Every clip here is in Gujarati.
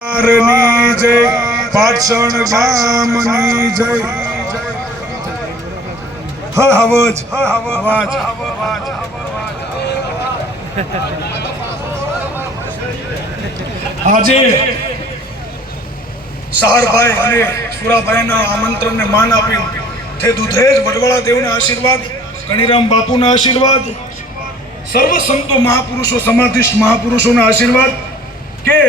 જય, પાટણ ગામની જય. હવજ અવાજ આજે સહારભાઈ અને સુરાભાઈના આમંત્રણને માન આપી તે દુધેજ વડવાળા દેવના આશીર્વાદ ગણીરામ બાપુના આશીર્વાદ સર્વ સંતો મહાપુરુષો, સમાધિસ્થ મહાપુરુષોના આશીર્વાદ કે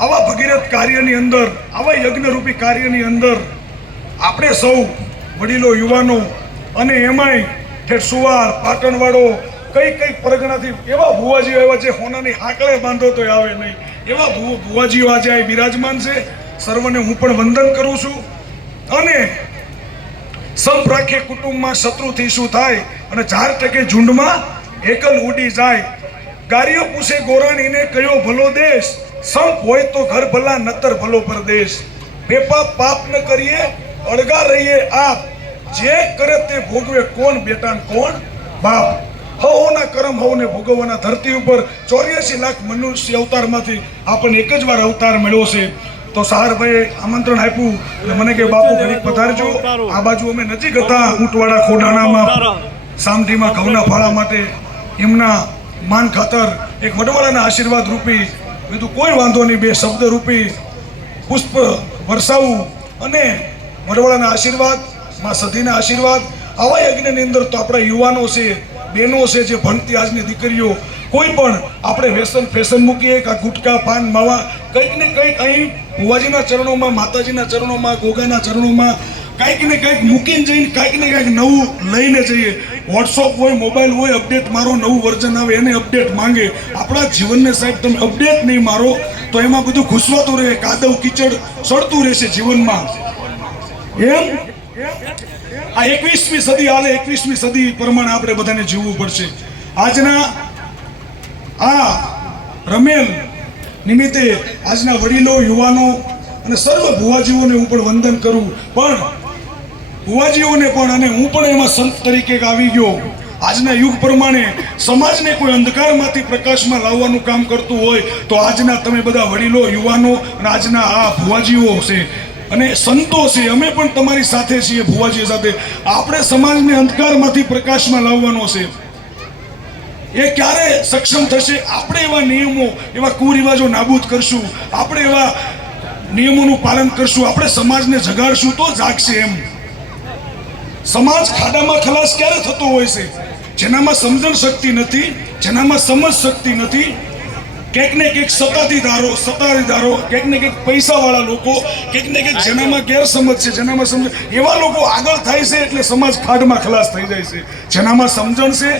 આવા ભગીરથ કાર્યની અંદર, આવા યજ્ઞરૂપી કાર્યની અંદર આપણે સૌ વડીલો, યુવાનો અને એમાંય ઠેઠસુવાર પાટણવાળો, કઈ કઈ પરગણાથી, એવા ભુવાજીઓ આવ્યા જે હોનાની હાકળે બાંધો તો આવે નહીં. એવા ભુ- ભુવાજીઓ આજે બિરાજમાન છે. સર્વને હું પણ વંદન કરું છું. અને સંપ રાખે કુટુંબમાં શત્રુથી શું થાય અને ચાર ટકે ઝુંડમાં એકલ ઉડી જાય. ગારીઓ પૂછે, ગોરાણીને કયો ભલો દેશ? સંપ હોય તો ઘર ભલા, નતર ભલો પરદેશ. બેપાપ પાપ ન કરીએ, અળગા રહીએ આપ. જે કરે તે ભોગવે કોણ, બેટા કોણ? બાપ. હવોના કરમ હવને ભોગવવાના ધરતી ઉપર ચોર્યાસી લાખ મનુષ્ય અવતારમાંથી આપણને એક જ વાર અવતાર મળ્યો છે. તો સહારભાઈએ આમંત્રણ આપ્યું એટલે મને કે બાપુ ઘડીક પધારજો. આ બાજુ અમે નજીક હતા ઊંટવાડા ખોડાણામાં. સામઢીમાં ઘઉંના ફાળા માટે એમના માન ખાતર એક વડવાળાના આશીર્વાદ રૂપી કીધું, કોઈ વાંધો નહીં, બે શબ્દ રૂપી પુષ્પ વરસાવું અને મરવાળાના આશીર્વાદ, માં સધીના આશીર્વાદ, આવા યજ્ઞની અંદર તો આપણા યુવાનો છે, બહેનો છે જે ભણતી આજની દીકરીઓ, કોઈ પણ આપણે ફેશન ફેશન મૂકીએ કાં ગુટકા, પાન, માવા, કંઈક ને કંઈક અહીં ભુવાજીના ચરણોમાં, માતાજીના ચરણોમાં, ગોગાના ચરણોમાં કંઈક ને કંઈક મૂકીને જઈને કંઈક ને કંઈક નવું લઈને જઈએ. વોટ્સઅપ હોય મોબાઈલ હોય અપડેટ મારો નવું વર્ઝન આવે, એને અપડેટ માંગે. આપણા જીવનને સાહેબ, તમે અપડેટ નહીં મારો, તો એમાં બધું ઘૂસવાતું રહે, કાદવ, કિચડ સડતું રહેશે જીવનમાં. એમ? આ એકવીસમી સદી, હાલે એકવીસમી સદી પ્રમાણે આપણે બધાને જીવવું પડશે. આજના આ રમેલ નિમિત્તે આજના વડીલો, યુવાનો અને સર્વ ભુવાજીઓને હું પણ વંદન કરું. પણ ભુવાજીઓને પણ અને હું પણ એમાં સંત તરીકે આવી ગયો. આજના યુગ પ્રમાણે સમાજને કોઈ અંધકારમાંથી પ્રકાશમાં લાવવાનું કામ કરતું હોય, તો આજના તમે બધા વડીલો, યુવાનો અને આજના આ ભુવાજીઓ છે અને સંતો છે, અમે પણ તમારી સાથે છીએ ભુવાજી સાથે. આપણે સમાજને અંધકારમાંથી પ્રકાશમાં લાવવાનો છે. એ ક્યારે સક્ષમ થશે? આપણે એવા નિયમો, એવા કુરિવાજો નાબૂદ કરશું. આપણે એવા નિયમોનું પાલન કરશું. આપણે સમાજને જગાડશું તો જાગશે એમ. સમાજ ખાડામાં ખલાસ ક્યારે થતો હોય છે? જેનામાં સમજણ શક્તિ નથી, જેનામાં સમજ શક્તિ નથી. ક્યાંક ને ક્યાંક સત્તાધીધારો સત્તાધીધારો, ક્યાંક ને ક્યાંક પૈસાવાળા લોકો, ક્યાંક ને ક્યાંક જેનામાં ગેરસમજ છે, જેનામાં સમજ એવા લોકો આગળ થાય છે એટલે સમાજ ખાડમાં ખલાસ થઈ જાય છે. જેનામાં સમજણ છે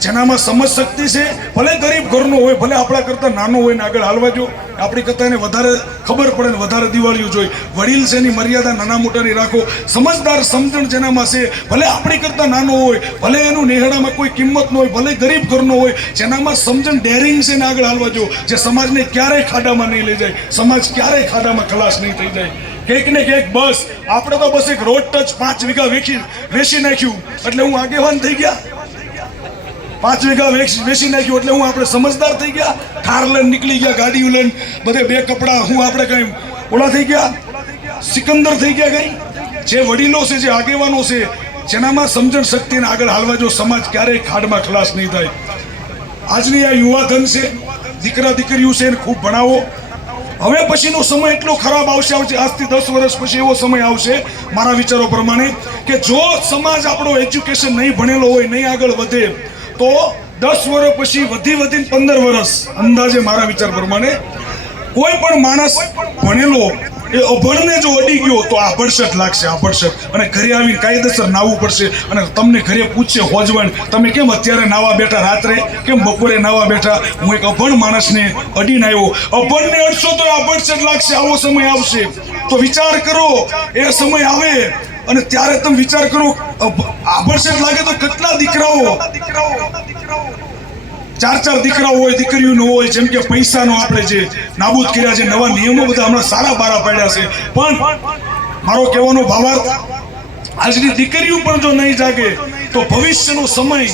જેનામાં સમજ શક્તિ છે, ભલે ગરીબ ઘરનો હોય, ભલે આપણા કરતાં નાનો હોય ને આગળ હાલવા જો, આપણી કરતાં એને વધારે ખબર પડે ને વધારે દિવાળીઓ જોઈ. વડીલ છે એની મર્યાદા નાના મોટાની રાખો. સમજદાર સમજણ જેનામાં છે, ભલે આપણી કરતાં નાનો હોય, ભલે એનું નેહડામાં કોઈ કિંમત ન હોય, ભલે ગરીબ ઘરનો હોય, જેનામાં સમજણ ડેરિંગ છે ને આગળ હાલવા જો, જે સમાજને ક્યારેય ખાડામાં નહીં લઈ જાય, સમાજ ક્યારેય ખાડામાં ખલાસ નહીં થઈ જાય. કંઈક ને કંઈક બસ. આપણે તો બસ એક રોડ ટચ પાંચ વીઘા વેચી વેચી નાખ્યું. એટલે હું આગેવાન થઈ ગયા. પાંચ વીઘા વેચ- નાખ્યું એટલે હું આપણે સમજદાર થઈ ગયા. કાર લઈને નીકળી ગયા, ગાડીઓ લઈને, બધે બે કપડાં, હું આપણે કંઈ ઓલા થઈ ગયા. સિકંદર થઈ ગયા કંઈ. જે વડીલો છે, જે આગેવાનો છે, જેનામાં સમજણ શક્તિને આગળ હાલવા જો સમાજ ક્યારેય ખાડમાં ખલાસ નહીં થાય. આજની આ યુવા ધન છે, દીકરા દીકરીઓ છે એને ખૂબ ભણાવો. હવે પછીનો સમય એટલો ખરાબ આવશે આવશે આજથી દસ વર્ષ પછી એવો સમય આવશે, મારા વિચારો પ્રમાણે, કે જો સમાજ આપણો એજ્યુકેશન નહીં ભણેલો હોય, નહીં આગળ વધે તો દસ વર્ષ પછી વધી વધીને પંદર વર્ષ, અંદાજે મારા વિચાર પ્રમાણે, કોઈ પણ માણસ ભણેલો, એ અભણને જો અડી ગયો તો આ ભડસઠ લાગશે આ અને ઘરે આવીને કાયદેસર નાવું પડશે. અને તમને ઘરે પૂછશે હોજવણ તમે કેમ અત્યારે નાવા બેઠા રાત્રે? કેમ બપોરે નાવા બેઠા? હું એક અભણ માણસને અડીને આવ્યો. અભણને અડશો તો આ ભડસઠ લાગશે, આવો સમય આવશે. તો વિચાર કરો, એ સમય આવે. અને ત્યારે તમે વિચાર કરો અભ- લાગે તો કેટલા દીકરાઓ? ચાર ચાર દીકરાઓ હોય, દીકરીઓ ન હોય, જેમ કે પૈસાનો આપણે જે નાબૂદ કર્યા છે, નવા નિયમો બધા હમણાં સારા બારા પાડ્યા છે. પણ મારો કહેવાનો ભાવાર્થ, આજની દીકરીઓ પણ જો નહીં જાગે, તો ભવિષ્યનો સમય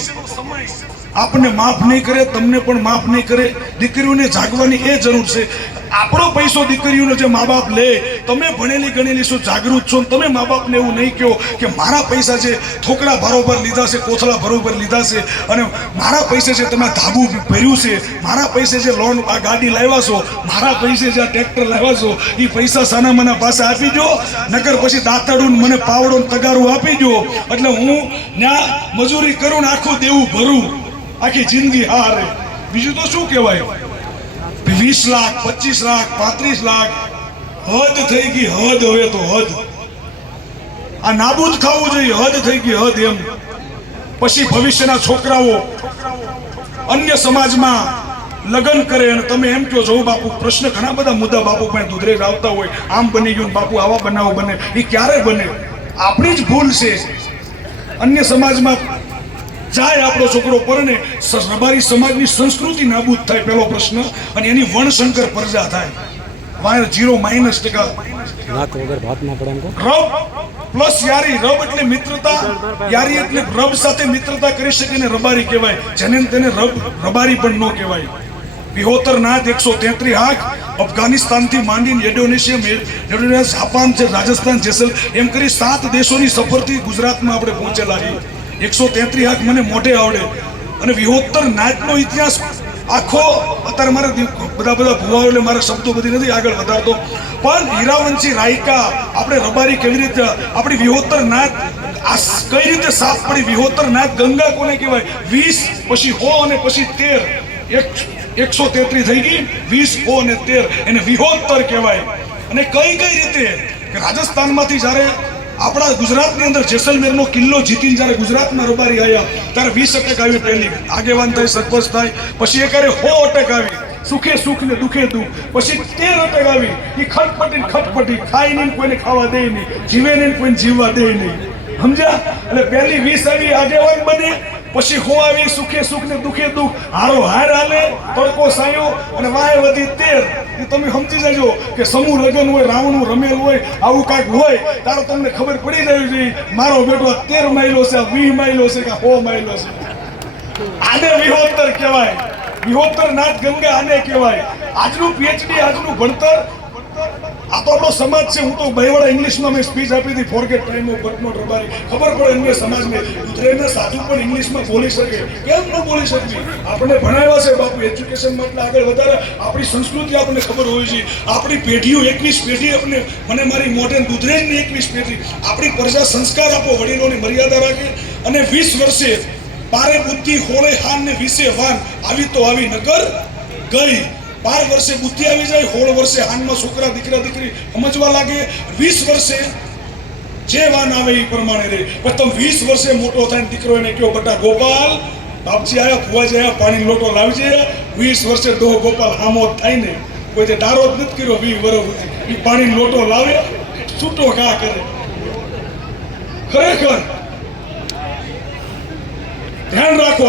આપને માફ નહીં કરે, તમને પણ માફ નહીં કરે. દીકરીઓને જાગવાની એ જરૂર છે આપણો પૈસો દીકરીઓનો જે મા બાપ લે, તમે ભણેલી ગણેલી શું જાગૃત છો તમે મા બાપને એવું નહીં કહો કે મારા પૈસા છે ઠોકરા બરોબર લીધા છે, કોથળા બરોબર લીધા છે અને મારા પૈસે છે તમે ધાબુ ભર્યું છે, મારા પૈસે જે લોન આ ગાડી લાવ્યા છો, મારા પૈસે જે આ ટ્રેક્ટર લાવ્યા છો, એ પૈસા સાના મને પાસે આપી દો, નકર પછી દાંતડું મને પાવડો તગારું આપી દો. એટલે હું ત્યાં મજૂરી કરું ને આખું દેવું ભરું. આખી જિંદગી હારે. બીજું તો શું કહેવાય? વીસ લાખ, પચીસ લાખ, પાંત્રીસ લાખ, હદ થઈ ગઈ હદ હવે તો હદ. આ નાબૂદ ખાવું જોઈએ, હદ થઈ ગઈ હદ એમ. પછી ભવિષ્યના છોકરાઓ અન્ય સમાજમાં લગ્ન કરે અને તમે એમ કહો છો બાપુ, પ્રશ્ન ઘણા બધા મુદ્દા બાપુ પણ દુધરેજ આવતા હોય. આમ બની ગયું બાપુ, આવા બનાવો બને. એ ક્યારે બને? આપણી જ ભૂલ છે. અન્ય સમાજમાં જાય આપણો છોકરો પરણે રબારી સમાજની સંસ્કૃતિ નાબૂદ થાય પેલો પ્રશ્ન અને એની વણશંકર પ્રજા થાય. વાયર જીરો માઇનસ ટકા. રબ પ્લસ યારી રબ એટલે મિત્રતા યારી એટલે રબ સાથે મિત્રતા કરી શકે ને રબારી કહેવાય. જેને તેને રબ રબારી પણ ન કહેવાય. વિહોતર નાથ એકસો તેત્રીસ આંખ અફઘાનિસ્તાનથી માંડીને ઇન્ડોનેશિયા ઇન્ડોનેશિયા જાપાન છે રાજસ્થાન જેસલ એમ કરી સાત દેશોની સફરથી ગુજરાતમાં આપણે પહોંચેલા છીએ. એકસો તેત્રીસ હાથ મને મોઢે આવડે. અને વિહોત્તર નાચનો ઇતિહાસ આખો અત્યારે મારે બધા બધા ભુવાઓ એટલે મારા શબ્દો બધી નથી આગળ વધારતો. પણ હીરાવંશી રાયકા, આપણે રબારી કેવી રીતે, આપણી વિહોત્તર નાથ આ કઈ રીતે સાફ પડી? વિહોત્તર નાથ ગંગા કોને કહેવાય? વીસ, પછી હો અને પછી તેર. એક એકસો તેત્રીસ થઈ ગઈ, વીસ, હો અને તેર. એને વિહોત્તર કહેવાય. અને કઈ કઈ રીતે? કે રાજસ્થાનમાંથી જ્યારે આપણા ગુજરાતની અંદર જેસલમેરનો કિલ્લો જીતીને જ્યારે ગુજરાતમાં રબારી આવ્યા, ત્યારે વીસ અટક આવી પહેલી. આગેવાન થાય સરપંચ થાય, પછી એ કરે હો અટક આવી? સુખે સુખ ને દુખે દુઃખ. પછી તેર અટક આવી. એ ખટપટી ખટપટી. ખાઈ નહીં કોઈને ખાવા દે નહીં. જીવે નહીં કોઈને જીવવા દે નહીં. સમજ્યા? એટલે પહેલી વીસ આવી, આગેવાન બને. પછી ખોવાવી સુખે સુખ ને દુખે દુઃખ, હારો હાર હાલે, તડકો સાયો અને વાય વધી તેર. એ તમે સમજી જજો કે સમૂહ લગ્ન હોય, રાવણું રમેલ હોય, આવું કાંઈક હોય, તારો તમને ખબર પડી જાય છે મારો બેટો તેર માઇલો છે વીસ માઇલો છે કે હો માઇલો છે. આને વિહોત્તર કહેવાય. વિહોત્તર નાથ ગંગા આને કહેવાય. આજનું પીએચડી આજનું ભણતર આ તો આપણો સમાજ છે, હું તો બહેવાડા ઇંગ્લિશમાં મેં સ્પીચ આપી હતી forget time of but not Rabari ખબર પડે એમને સમાજને ઉત્તરાયણના સાધુ પણ ઇંગ્લિશમાં બોલી શકે. કેમ ન બોલી શકતી આપણે ભણાવ્યા છે બાપુ એજ્યુકેશનમાં એટલે આગળ વધારે. આપણી સંસ્કૃતિ આપણને ખબર હોય છે આપણી પેઢીઓ એકવીસ પેઢી આપણે મને મારી મોઢે દુધરેજની એકવીસ પેઢી, આપણી પ્રજા સંસ્કાર આપો વડીલોની મર્યાદા રાખે. અને વીસ વર્ષે પારે બુદ્ધિ હોળે હાન ને વીસે વાન, આવી તો આવી નગર ગઈ. બાર વર્ષે બુદ્ધિ આવી જાય, સોળ વર્ષે હાનમાં છોકરા, દીકરા, દીકરી સમજવા લાગે, વીસ વર્ષે જે વાન આવે એ પ્રમાણે રહે પણ તમે વીસ વર્ષે મોટો થાય દીકરો એને કહો, બટા ગોપાલ, બાપજી આવ્યા ફુવાજી આવ્યા પાણી લોટો લાવજે વીસ વર્ષે ડોહ ગોપાલ હામો થાય ને. કોઈ તે ડારો જ નથી કર્યો વી વર્ષ એ પાણી લોટો લાવે, છૂટો ઘા કરે. ખરેખર. ધ્યાન રાખો